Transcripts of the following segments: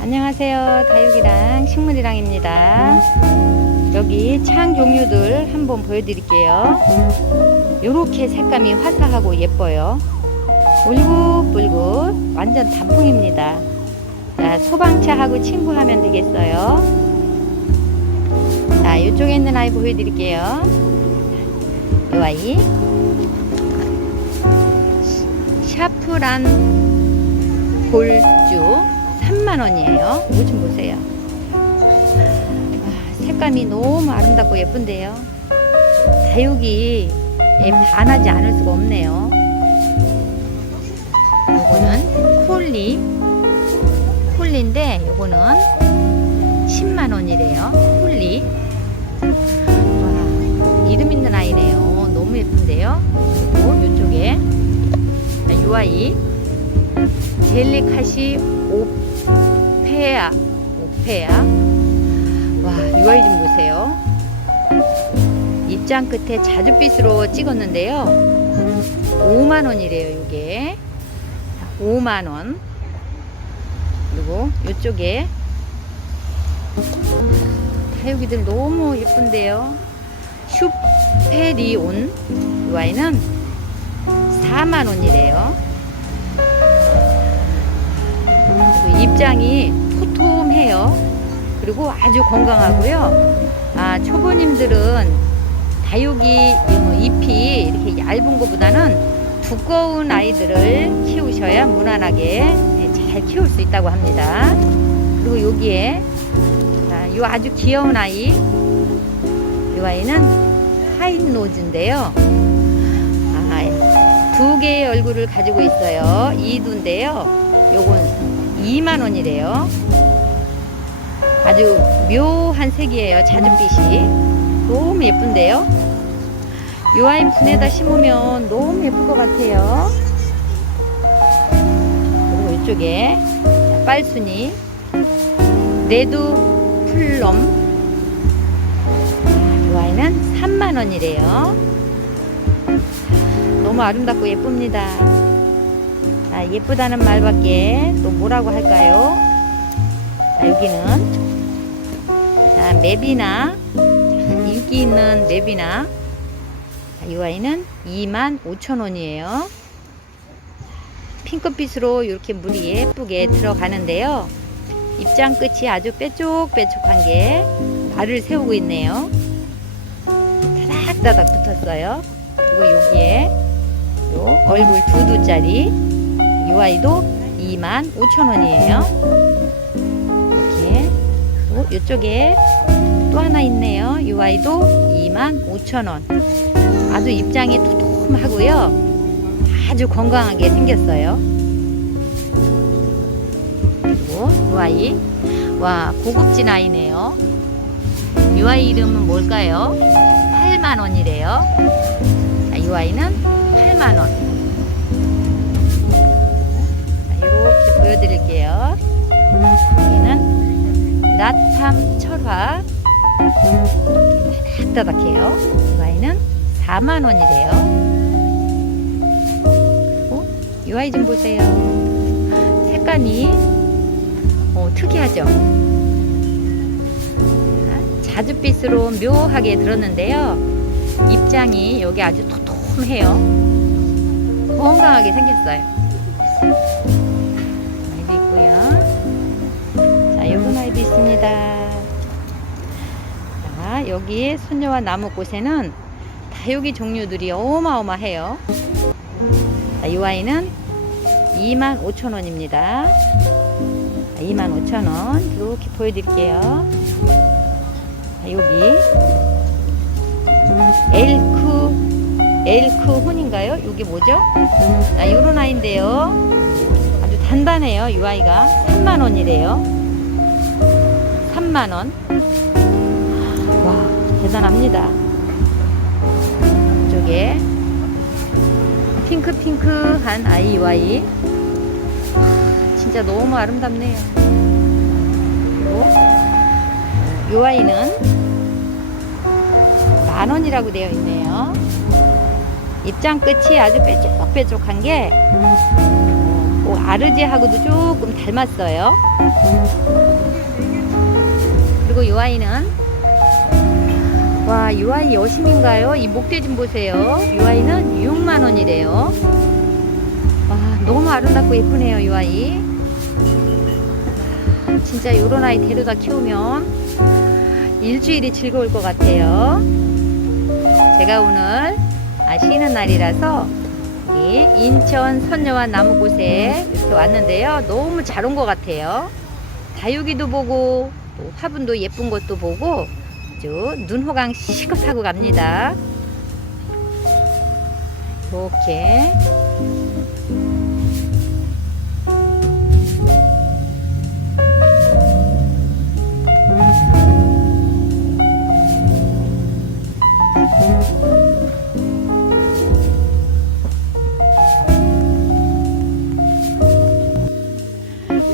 안녕하세요. 다육이랑 식물이랑입니다. 여기 창 종류들 한번 보여드릴게요. 이렇게 색감이 화사하고 예뻐요. 울긋불긋 완전 단풍입니다. 자, 소방차하고 친구하면 되겠어요. 자, 이쪽에 있는 아이 보여드릴게요. 이 아이. 샤프란 볼주 3만원이에요. 이거 좀 보세요. 아, 색감이 너무 아름답고 예쁜데요. 다육이 예, 반하지 않을 수가 없네요. 요거는 콜리. 콜리인데 요거는 10만원이래요. 콜리. 와, 이름 있는 아이네요. 너무 예쁜데요. 그리고 요쪽에 UI 젤리카시 오페아 오페아. 와 UI 좀 보세요. 입장 끝에 자줏빛으로 찍었는데요. 5만 원이래요 이게. 5만 원. 그리고 이쪽에 다육이들 너무 예쁜데요 슈페리온 이 아이는 4만원이래요 그리고 입장이 토톰해요. 그리고 아주 건강하고요. 아, 초보님들은 다육이 어, 잎이 이렇게 얇은 것보다는 두꺼운 아이들을 키우셔야 무난하게 네, 잘 키울 수 있다고 합니다. 그리고 여기에 자, 이 아주 귀여운 아이, 이 아이는 하인노즈인데요. 아, 두 개의 얼굴을 가지고 있어요. 이두인데요. 요건 2만 원이래요. 아주 묘한 색이에요. 자줏빛이 너무 예쁜데요. 요 아이 분에다 심으면 너무 예쁠 것 같아요. 그리고 이쪽에 빨순이 레드 플럼 선이래요. 너무 아름답고 예쁩니다. 아, 예쁘다는 말밖에 또 뭐라고 할까요? 자, 여기는 자, 맵이나 인기 있는 맵이나 자, 이 아이는 25,000원이에요. 핑크빛으로 이렇게 물이 예쁘게 들어가는데요. 입장 끝이 아주 빼쪽빼쪽한 게 발을 세우고 있네요. 다닥다닥 붙었어요. 그리고 여기에 요 얼굴 두 두짜리 이 아이도 2만 5천 원이에요. 이렇게 그리고 이쪽에 또 하나 있네요. 이 아이도 2만 5천 원. 아주 입장이 토톰하고요. 아주 건강하게 생겼어요. 그리고 이 아이 와 고급진 아이네요. 이 아이 이름은 뭘까요? 8만 원이래요. 자, 이 아이는 8만 원. 이렇게 보여드릴게요. 여기는 나탐 철화 따닥따닥해요. 이 아이는 4만 원이래요. 그리고 이 아이 좀 보세요. 색감이 어, 특이하죠. 자, 자줏빛으로 묘하게 들었는데요. 입장이 여기 아주 토톰해요. 건강하게 생겼어요. 아이도 있고요. 자, 요건 아이도 있습니다. 자, 여기 소녀와 나무꽃에는 다육이 종류들이 어마어마해요. 자, 이 아이는 25,000원입니다. 25,000원. 이렇게 보여드릴게요. 자, 여기 엘크 엘크 혼인가요? 이게 뭐죠? 자, 요런 아이인데요. 아주 단단해요. 이 아이가 3만 원이래요. 3만 원. 와, 대단합니다. 이쪽에 핑크핑크한 아이 이 아이. 진짜 너무 아름답네요. 그리고 이 아이는 만 원이라고 되어 있네요. 입장 끝이 아주 뾰족뾰족한 게뭐 아르제하고도 조금 닮았어요. 그리고 이 아이는 와, 이 아이 여심인가요? 이 목대 좀 보세요. 이 아이는 6만 원이래요. 와, 너무 아름답고 예쁘네요, 이 아이. 진짜 요런 아이 데려다 키우면 일주일이 즐거울 것 같아요. 제가 오늘 아, 쉬는 날이라서 이 인천 선녀와 나무곳에 이렇게 왔는데요. 너무 잘 온 것 같아요. 다육이도 보고 또 화분도 예쁜 것도 보고 아주 눈호강 시급하고 갑니다. 이렇게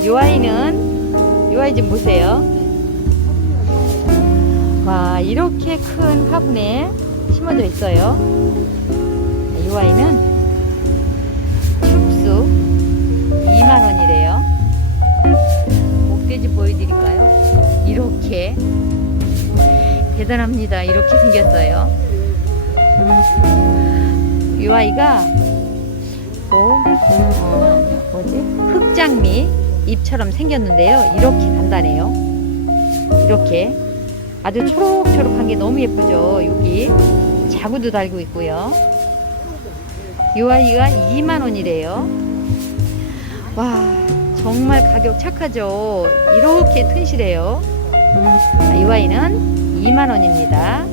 이 아이는 이 아이 좀 보세요. 와 이렇게 큰 화분에 심어져 있어요. 이 아이는 축수 2만 원이래요. 목돼지 보여드릴까요? 이렇게 대단합니다. 이렇게 생겼어요. 이 아이가 뭐 어, 뭐지 흑장미 잎처럼 생겼는데요. 이렇게 단단해요. 이렇게 아주 초록초록한 게 너무 예쁘죠. 여기 자구도 달고 있고요. 이 아이가 2만 원이래요. 와 정말 가격 착하죠. 이렇게 튼실해요. 아, 이 아이는 2만 원입니다.